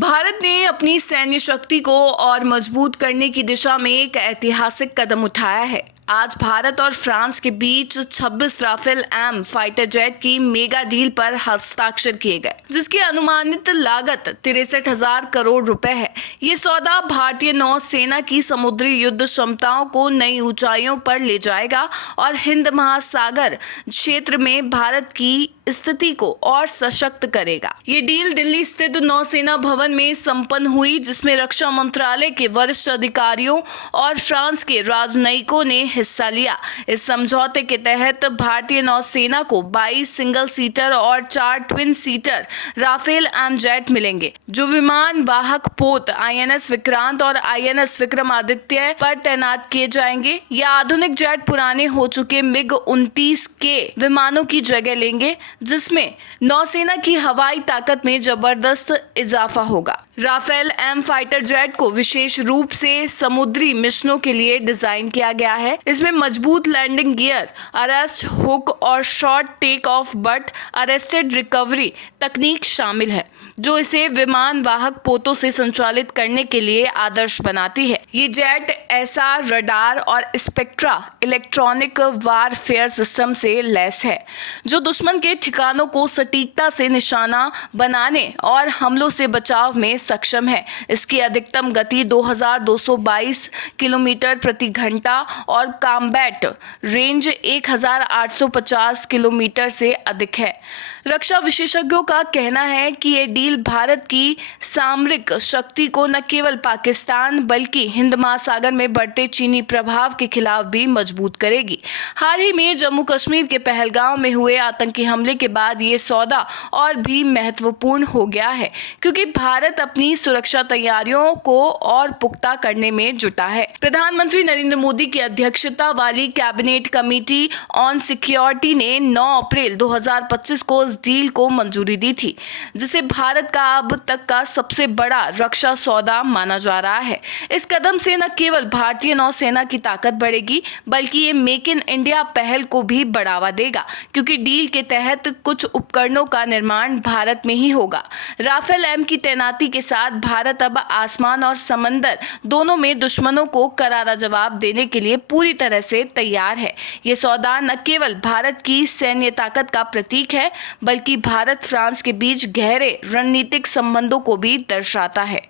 भारत ने अपनी सैन्य शक्ति को और मजबूत करने की दिशा में एक ऐतिहासिक कदम उठाया है। आज भारत और फ्रांस के बीच 26 राफेल एम फाइटर जेट की मेगा डील पर हस्ताक्षर किए गए, जिसकी अनुमानित लागत 63,000 करोड़ रुपए है। ये सौदा भारतीय नौसेना की समुद्री युद्ध क्षमताओं को नई ऊंचाइयों पर ले जाएगा और हिंद महासागर क्षेत्र में भारत की स्थिति को और सशक्त करेगा। ये डील दिल्ली स्थित नौसेना भवन में संपन्न हुई, जिसमें रक्षा मंत्रालय के वरिष्ठ अधिकारियों और फ्रांस के राजनयिकों ने हिस्सा लिया। इस समझौते के तहत भारतीय नौसेना को 22 सिंगल सीटर और 4 twin seater Rafale M jet मिलेंगे, जो विमान वाहक पोत आईएनएस विक्रांत और आईएनएस विक्रमादित्य पर तैनात किए जाएंगे। ये आधुनिक जेट पुराने हो चुके मिग 29 के विमानों की जगह लेंगे, जिसमें नौसेना की हवाई ताकत में जबरदस्त इजाफा होगा। राफेल एम फाइटर जेट को विशेष रूप से समुद्री मिशनों के लिए डिजाइन किया गया है। इसमें मजबूत लैंडिंग गियर, अरेस्ट हुक और short take off but arrested recovery तकनीक शामिल है, जो इसे विमान वाहक पोतों से संचालित करने के लिए आदर्श बनाती है। ये जेट एसआर रडार और स्पेक्ट्रा इलेक्ट्रॉनिक वारफेयर सिस्टम से लैस है, जो दुश्मन के ठिकानों को सटीकता से निशाना बनाने और हमलों से बचाव में सक्षम है। इसकी अधिकतम गति 2222 किलोमीटर प्रति घंटा और कॉम्बैट रेंज 1850 किलोमीटर से अधिक है। रक्षा विशेषज्ञों का कहना है कि ये डील भारत की सामरिक शक्ति को न केवल पाकिस्तान बल्कि हिंद महासागर में बढ़ते चीनी प्रभाव के खिलाफ भी मजबूत करेगी। हाल ही में जम्मू कश्मीर के पहलगाम में हुए आतंकी हमले के बाद ये सौदा और भी महत्वपूर्ण हो गया है, क्योंकि भारत अपनी सुरक्षा तैयारियों को और पुख्ता करने में जुटा है। प्रधानमंत्री नरेंद्र मोदी की अध्यक्षता वाली कैबिनेट कमेटी ऑन सिक्योरिटी ने 9 अप्रैल 2025 को इस डील को मंजूरी दी थी, जिसे भारत का अब तक का सबसे बड़ा रक्षा सौदा माना जा रहा है। इस कदम से न केवल भारतीय नौसेना की ताकत बढ़ेगी, बल्कि ये मेक इन इंडिया पहल को भी बढ़ावा देगा, क्योंकि डील के तहत कुछ उपकरणों का निर्माण भारत में ही होगा। राफेल एम की तैनाती के साथ भारत अब आसमान और समंदर दोनों में दुश्मनों को करारा जवाब देने के लिए पूरी तरह से तैयार है। ये सौदा न केवल भारत की सैन्य ताकत का प्रतीक है, बल्कि भारत फ्रांस के बीच गहरे रणनीतिक संबंधों को भी दर्शाता है।